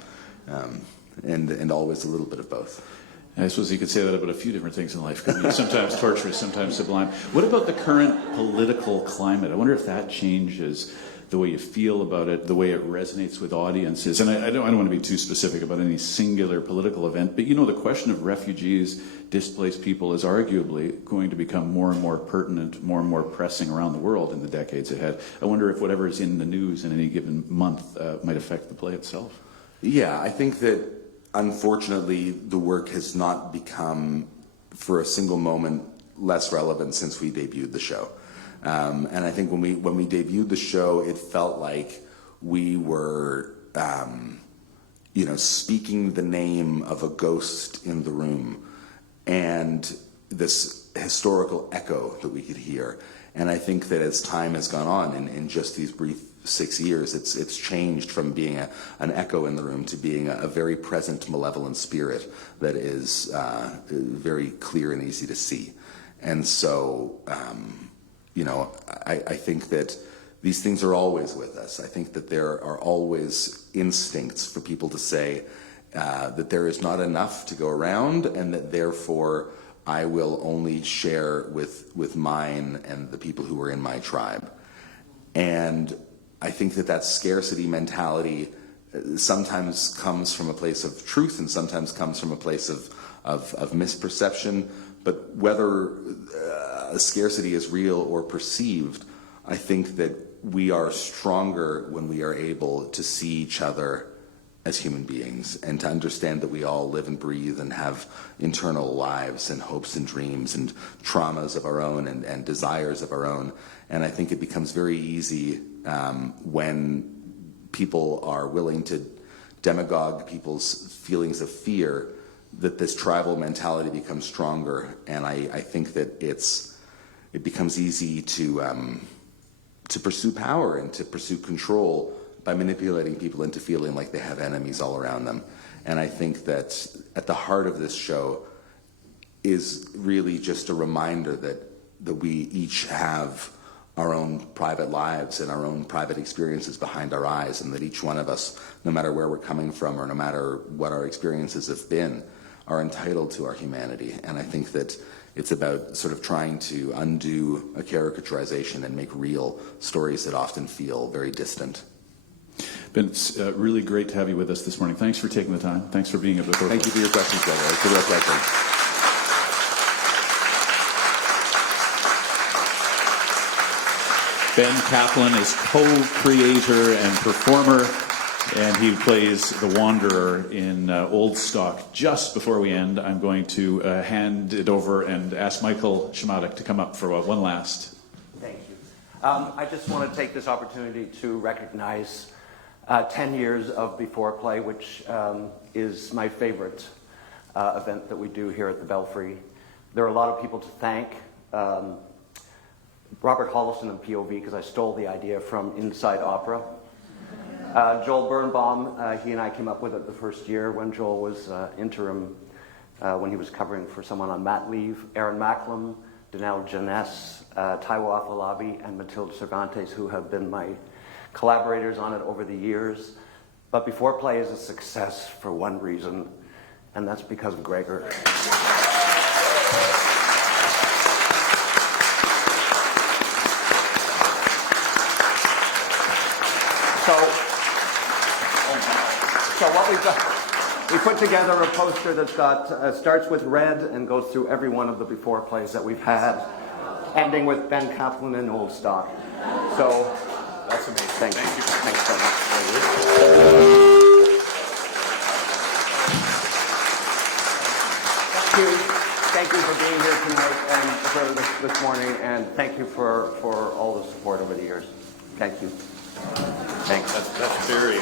and always a little bit of both. I suppose you could say that about a few different things in life, couldn't you? Sometimes torturous, sometimes sublime. What about the current political climate? I wonder if that changes the way you feel about it, the way it resonates with audiences. And I don't want to be too specific about any singular political event, but the question of refugees, displaced people is arguably going to become more and more pertinent, more and more pressing around the world in the decades ahead. I wonder if whatever is in the news in any given month might affect the play itself. Yeah, I think that unfortunately, the work has not become, for a single moment, less relevant since we debuted the show. And I think when we debuted the show, it felt like we were, speaking the name of a ghost in the room, and this historical echo that we could hear. And I think that as time has gone on, in just these brief 6 years, it's changed from being an echo in the room to being a very present, malevolent spirit that is very clear and easy to see. And so, I think that these things are always with us. I think that there are always instincts for people to say that there is not enough to go around, and that therefore I will only share with mine and the people who are in my tribe. And I think that scarcity mentality sometimes comes from a place of truth and sometimes comes from a place of misperception. But whether scarcity is real or perceived, I think that we are stronger when we are able to see each other as human beings and to understand that we all live and breathe and have internal lives and hopes and dreams and traumas of our own and desires of our own. And I think it becomes very easy when people are willing to demagogue people's feelings of fear, that this tribal mentality becomes stronger. And I think that it becomes easy to pursue power and to pursue control by manipulating people into feeling like they have enemies all around them. And I think that at the heart of this show is really just a reminder that we each have our own private lives and our own private experiences behind our eyes, and that each one of us, no matter where we're coming from or no matter what our experiences have been, are entitled to our humanity. And I think that it's about sort of trying to undo a caricaturization and make real stories that often feel very distant. Ben, it's really great to have you with us this morning. Thanks for taking the time. Thanks for being a B4Play. Thank you for your questions, Gregor. It's a real pleasure. Ben Caplan is co-creator and performer, and he plays the Wanderer in Old Stock. Just before we end, I'm going to hand it over and ask Michael Shamadik to come up for one last. Thank you. I just want to take this opportunity to recognize 10 years of B4Play, which is my favorite event that we do here at the Belfry. There are a lot of people to thank. Robert Holliston and POV, because I stole the idea from Inside Opera. Joel Birnbaum, he and I came up with it the first year when Joel was interim, when he was covering for someone on mat leave. Aaron Macklem, Danelle Janess, Taiwo Afolabi, and Matilde Cervantes, who have been my collaborators on it over the years. But B4Play is a success for one reason, and that's because of Gregor. So what we've done, we put together a poster that's got starts with red and goes through every one of the B4Plays that we've had, ending with Ben Caplan in Old Stock. So that's amazing. Thank you. Thanks so much. Thank you for being here tonight and for this morning, and thank you for all the support over the years. Thank you. Thanks. That's really